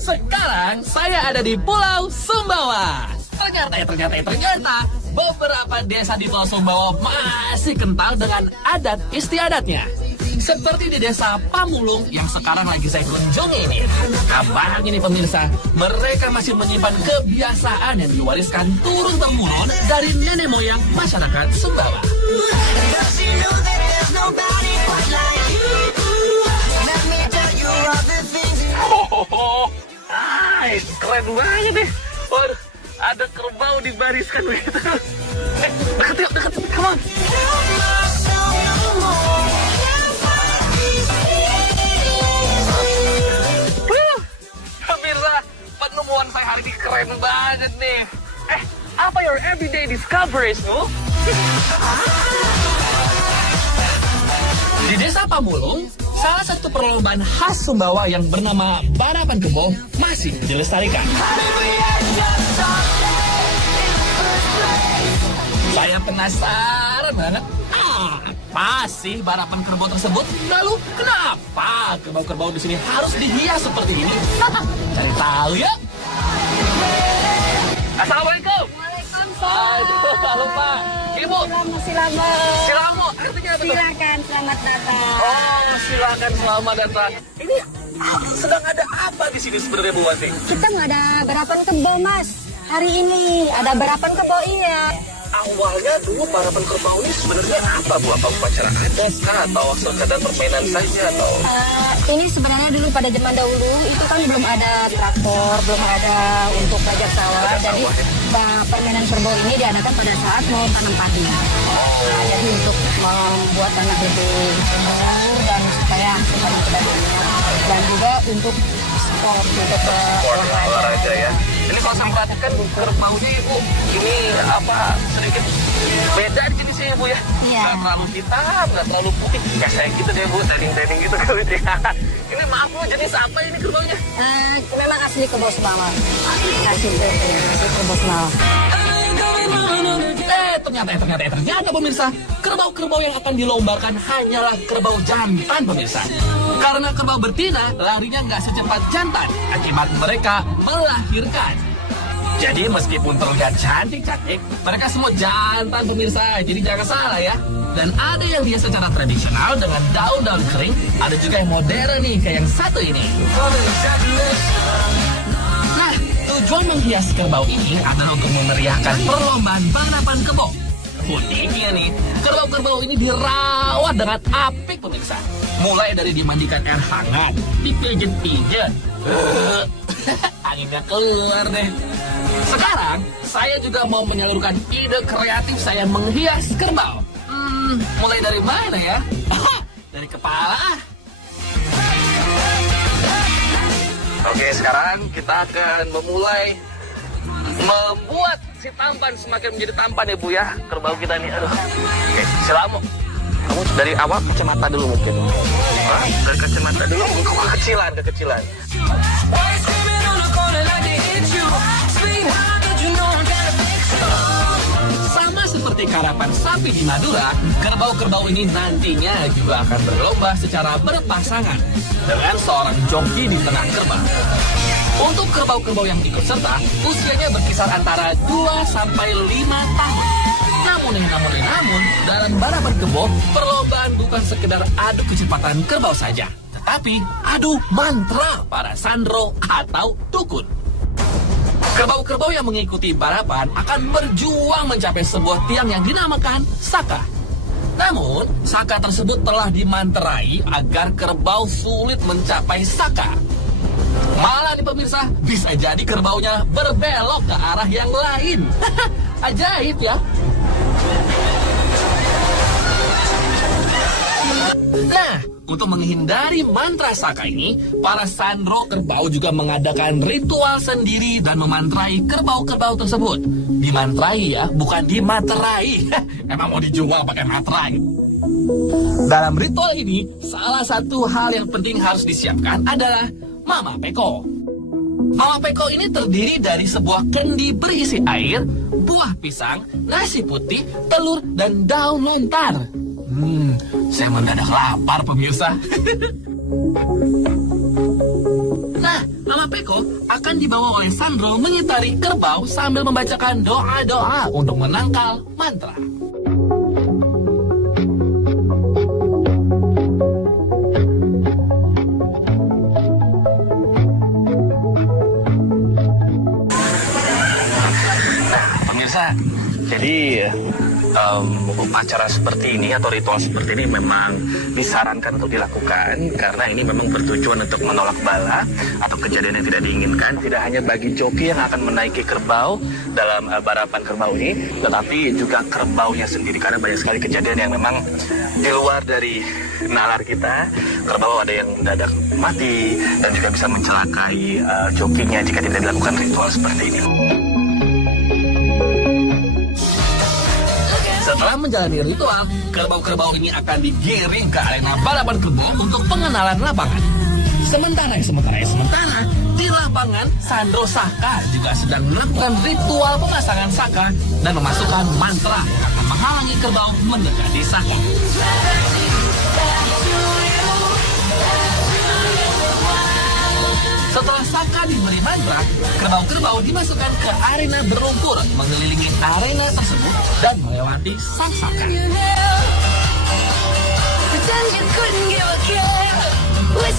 Sekarang saya ada di Pulau Sumbawa. Ternyata beberapa desa di Pulau Sumbawa masih kental dengan adat istiadatnya. Seperti di desa Pamulung yang sekarang lagi saya kunjungi ini. Abang ini pemirsa, mereka masih menyimpan kebiasaan yang diwariskan turun-temurun dari nenek moyang masyarakat Sumbawa. Keren banget deh. Waduh, ada kerbau dibariskan begitu. Deket yuk, come on. Pemirsa, penemuan saya hari ini keren banget nih. Apa your everyday discoveries, no? Di desa Pamulung, salah satu perlombaan khas Sumbawa yang bernama balapan kebo masih dilestarikan. Saya penasaran banget. Apa sih balapan kerbau tersebut? Lalu kenapa kerbau-kerbau di sini harus dihias seperti ini? Cari tahu ya. Assalamualaikum. Waalaikumsalam. Aduh, halo Pak. Ibu. Silamu. Artinya apa? Silakan, selamat datang. Oh, silakan selamat datang. Ini sedang ada apa di sini sebenarnya Bu Wati? Kita nggak ada balapan kebo, Mas. Hari ini ada balapan kebo, iya. Awalnya dulu balapan kerbau ini sebenarnya apa Bu? Apa upacara adat kah? Atau sekadar permainan saja? Atau ini sebenarnya dulu pada zaman dahulu itu kan belum ada traktor, belum ada untuk bajak sawah. Jadi permainan kerbau ini diadakan pada saat mau tanam padi. Nah, jadi untuk membuat tanah lebih subur dan supaya tidak banyak dan juga untuk sport, untuk olahraga ya. Ini kalau saya perhatikan kerbaunya Ibu, ini apa sedikit beda jenisnya Ibu ya? Iya. Nggak terlalu hitam, nggak terlalu putih. Kayak saya gitu deh Bu, trading gitu kali ya. Ini maaf Bu, jenis apa ini kerbaunya? Memang asli kebo Sumbawa. Asli kebo Sumbawa. Ternyata pemirsa, kerbau-kerbau yang akan dilombakan hanyalah kerbau jantan pemirsa. Karena kerbau betina larinya nggak secepat jantan akibat mereka melahirkan. Jadi meskipun terlihat cantik-cantik, mereka semua jantan pemirsa. Jadi jangan salah ya. Dan ada yang hias secara tradisional dengan daun-daun kering, ada juga yang modern nih kayak yang satu ini. Nah, tujuan menghias kerbau ini adalah untuk memeriahkan perlombaan balapan kebo. Uniknya nih, kerbau-kerbau ini dirawat dengan apik pemirsa. Mulai dari dimandikan air hangat, dipijet-pijet, anginnya keluar deh. Sekarang, saya juga mau menyalurkan ide kreatif saya menghias kerbau. Mulai dari mana ya? Dari kepala. Oke, sekarang kita akan memulai membuat si tampan semakin menjadi tampan ya Bu ya. Kerbau kita nih, aduh. Oke, silamu. Kamu dari awal kacamata dulu mungkin. Dari kacamata dulu, kekecilan. Sama seperti karapan sapi di Madura, kerbau-kerbau ini nantinya juga akan berlomba secara berpasangan dengan seorang joki di tengah kerbau. Untuk kerbau-kerbau yang ikut serta, usianya berkisar antara 2 sampai 5 tahun. Namun, dalam balapan kebo, perlombaan bukan sekedar adu kecepatan kerbau saja, tetapi adu mantra para sandro atau dukun. Kerbau-kerbau yang mengikuti balapan akan berjuang mencapai sebuah tiang yang dinamakan saka. Namun, saka tersebut telah dimanterai agar kerbau sulit mencapai saka. Malah nih pemirsa, bisa jadi kerbaunya berbelok ke arah yang lain. Ajaib ya. Nah, untuk menghindari mantra saka ini, para sandro kerbau juga mengadakan ritual sendiri dan memantrai kerbau-kerbau tersebut. Dimantrai ya, bukan dimaterai. Emang mau dijual pakai materai. Dalam ritual ini, salah satu hal yang penting harus disiapkan adalah Mama Peko. Mama Peko ini terdiri dari sebuah kendi berisi air, buah pisang, nasi putih, telur, dan daun lontar. Saya mendadak lapar, pemirsa. Nah, Mama Peko akan dibawa oleh Sandro mengitari kerbau sambil membacakan doa-doa untuk menangkal mantra. Pemirsa, jadi upacara seperti ini atau ritual seperti ini memang disarankan untuk dilakukan karena ini memang bertujuan untuk menolak bala atau kejadian yang tidak diinginkan, tidak hanya bagi joki yang akan menaiki kerbau dalam balapan kerbau ini, tetapi juga kerbaunya sendiri karena banyak sekali kejadian yang memang di luar dari nalar kita. Kerbau ada yang mendadak mati dan juga bisa mencelakai jokinya jika tidak dilakukan ritual seperti ini. Setelah menjalani ritual, kerbau-kerbau ini akan digiring ke arena balapan kerbau untuk pengenalan lapangan. Sementara, di lapangan, Sandro Saka juga sedang melakukan ritual pemasangan Saka dan memasukkan mantra yang akan menghalangi kerbau mendekati Saka. Setelah Saka diberi mantra, kerbau-kerbau dimasukkan ke arena berlumpur mengelilingi arena tersebut dan melewati sang Saka.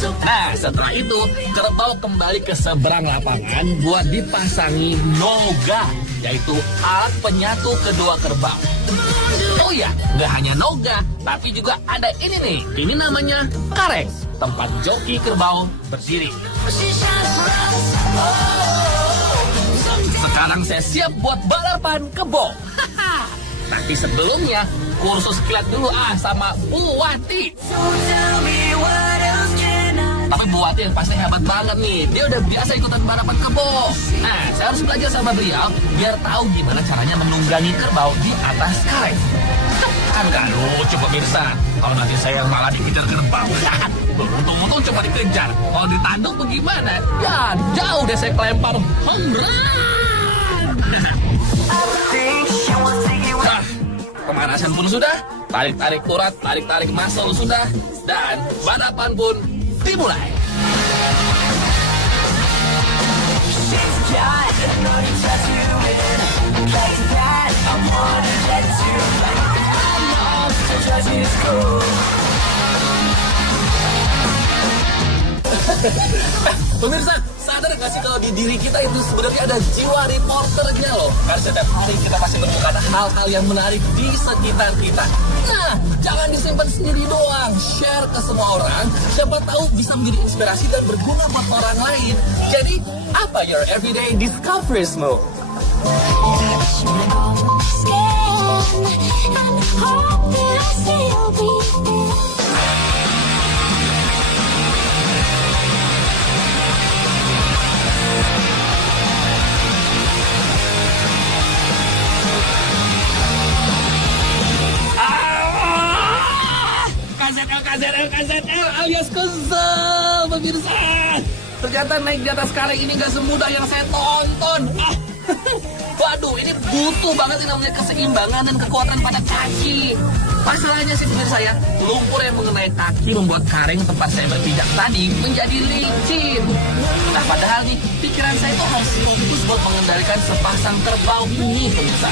Nah, setelah itu, kerbau kembali ke seberang lapangan buat dipasangi noga, yaitu alat penyatu kedua kerbau. Oh ya, nggak hanya noga, tapi juga ada ini nih. Ini namanya kareng, tempat joki kerbau berdiri. Sekarang saya siap buat balapan kebo. Tapi sebelumnya, kursus kilat dulu sama Bu Wati. Tapi Bu Wati yang pasti hebat banget nih. Dia udah biasa ikutan balapan kebo. Nah, saya harus belajar sama beliau biar tahu gimana caranya menunggangi kerbau di atas kareng. Kan gak lucu pemirsa kalau nanti saya yang malah dikejar kerbau. Untung-untung cuma dikejar. Kalau ditanduk bagaimana? Ya jauh deh saya kelempar. Nah, pemanasan pun sudah, tarik-tarik urat, tarik-tarik muscle sudah, dan balapan pun dimulai. Pemirsa, sadar gak sih kalau di diri kita itu sebenarnya ada jiwa reporternya loh. Karena setiap hari kita pasti menemukan hal-hal yang menarik di sekitar kita. Nah, jangan disimpan sendiri doang, share ke semua orang. Siapa tahu bisa menjadi inspirasi dan berguna buat orang lain. Jadi, apa your everyday discoveries-mu? KZL alias kesel, pemirsa. Ternyata naik di atas kareng ini gak semudah yang saya tonton. Waduh, ini butuh banget yang namanya keseimbangan dan kekuatan pada kaki. Masalahnya sih pemirsa ya, lumpur yang mengenai kaki membuat kareng tempat saya berpijak tadi menjadi licin. Nah, padahal nih, pikiran saya itu harus fokus buat mengendalikan sepasang kerbau ini, pemirsa.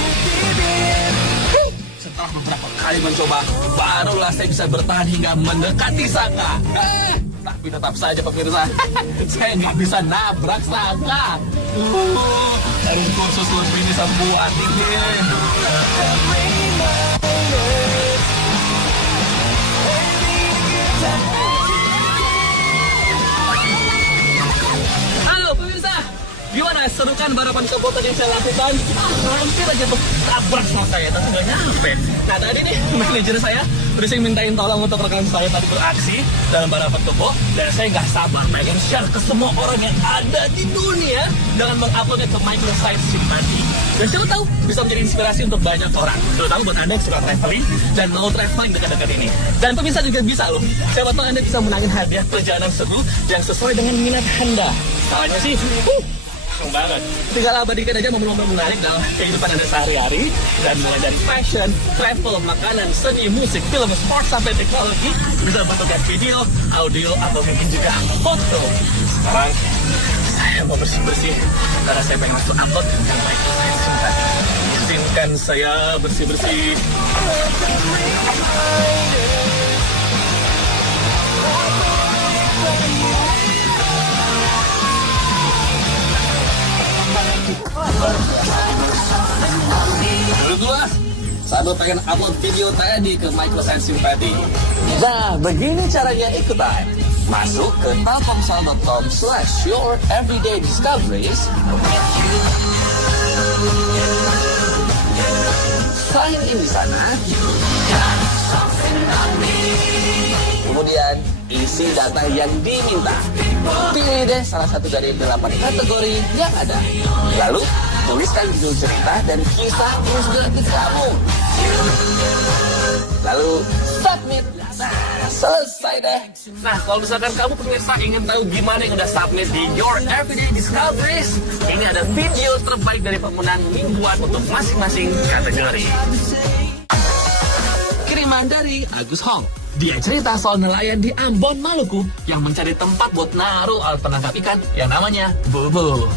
Setelah beberapa kali mencoba, barulah saya bisa bertahan hingga mendekati Saka. Tapi tetap saja pemirsa, saya nggak bisa nabrak Saka. Dari khusus lebih ini buat ini. Halo pemirsa, gimana seru kan balapan kebo tadi yang saya lakukan? Hampir aja tuh tabrak sama saya, tapi nggak nyampe. Nah tadi nih manajer saya udah saya mintain tolong untuk rekan saya tadi beraksi dalam balapan kebo, dan saya nggak sabar pengen share ke semua orang yang ada di dunia dengan menguploadnya ke Microscience Simpati. Dan siapa tahu bisa menjadi inspirasi untuk banyak orang, terutama buat Anda yang suka traveling dan mau traveling dekat-dekat ini. Dan pemirsa juga bisa loh, siapa tahu Anda bisa menangin hadiah perjalanan seru yang sesuai dengan minat Anda. Soalnya sih, keren banget. Tinggal abadikan aja momen-momen menarik dalam kehidupan Anda sehari-hari, dan mulai dari fashion, travel, makanan, seni, musik, film, sport, sampai teknologi, bisa bentukkan video, audio, atau mungkin juga foto. Sekarang saya mau bersih-bersih karena saya pengen langsung upload yang baik saya simpan. Izinkan saya bersih-bersih. Dulu sambil pengen upload video tadi ke Microscience Simpati. Nah, begini caranya ikutan. Masuk ke telkomsel.com/youreverydayDiscoveries. Sign in di sana. Kemudian isi data yang diminta. Pilih deh salah satu dari 8 kategori yang ada. Lalu tuliskan judul cerita dan kisah inspiratif kamu. Lalu submit. Nah, selesai deh. Nah, kalau misalkan kamu pemirsa ingin tahu gimana yang udah submit di Your Everyday Discoveries, ini ada video terbaik dari pemenang mingguan untuk masing-masing kategori. Kiriman dari Agus Hong. Dia cerita soal nelayan di Ambon, Maluku yang mencari tempat buat naruh alat penangkap ikan yang namanya bubu.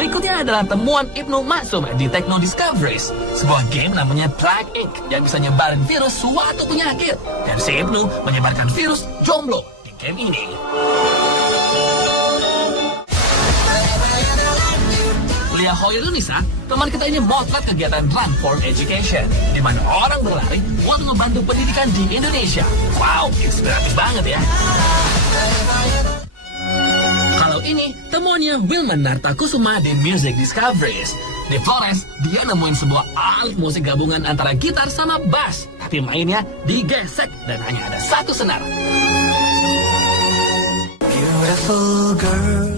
Berikutnya adalah temuan Ibnu Maksum di Techno Discoveries, sebuah game namanya Plague Inc. yang bisa nyebarin virus suatu penyakit. Dan si Ibnu menyebarkan virus jomblo di game ini. Lia Hoirunisa, teman kita ini motret kegiatan Run for Education, di mana orang berlari buat membantu pendidikan di Indonesia. Wow, inspiratif banget ya. Kalau ini, temuannya Wilman Nartakusuma di Music Discoveries. Di Flores, dia nemuin sebuah alat musik gabungan antara gitar sama bass, tapi mainnya digesek dan hanya ada satu senar.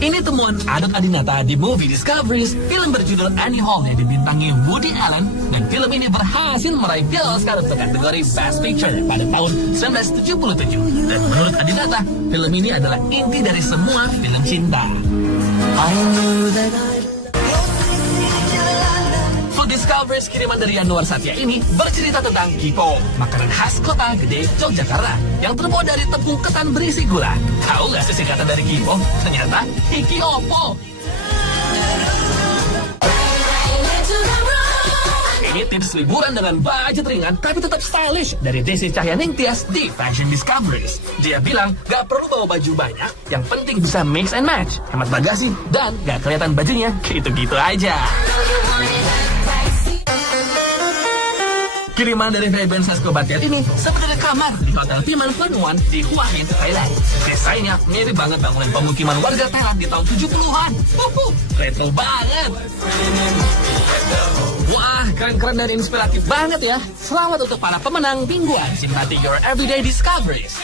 Ini temuan Adot Adinata di Movie Discoveries, film berjudul Annie Hall yang dibintangi Woody Allen, dan film ini berhasil meraih piala Oscar untuk kategori Best Picture pada tahun 1977. Dan menurut Adinata, film ini adalah inti dari semua film cinta. Food Discoveries kiriman dari Yanuar Satya ini bercerita tentang Kipo, makanan khas kota gede Yogyakarta yang terbuat dari tepung ketan berisi gula. Tahu gak sih singkatan dari Kipo? Ternyata Hikiopo. Ini tips liburan dengan budget ringan tapi tetap stylish dari Desi Cahyaning Tias di Fashion Discoveries. Dia bilang gak perlu bawa baju banyak, yang penting bisa mix and match, hemat bagasi, dan gak kelihatan bajunya gitu-gitu aja. Kiriman dari Ray-Ban Sasko Batiat ini seperti kamar di Hotel Piman Penuan di Hua Hin, Thailand. Desainnya mirip banget bangunan pemukiman warga Thailand di tahun 70-an. Retro banget. Wah, keren-keren dan inspiratif banget ya. Selamat untuk para pemenang mingguan Simpati Your Everyday Discoveries.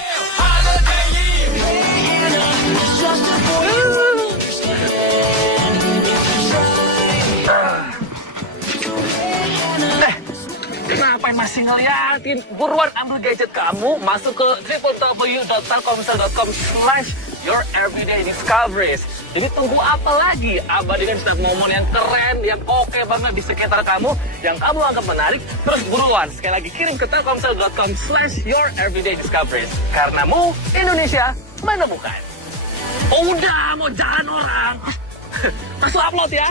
Kenapa masih ngeliatin? Buruan ambil gadget kamu, masuk ke www.telkomsel.com/youreverydayDiscoveries. Jadi tunggu apa lagi? Abadikan setiap momen yang keren, yang oke banget di sekitar kamu, yang kamu anggap menarik. Terus buruan, sekali lagi kirim ke telkomsel.com/youreverydayDiscoveries. Karenamu, Indonesia mana bukan? Udah, mau jalan orang. Langsung upload ya.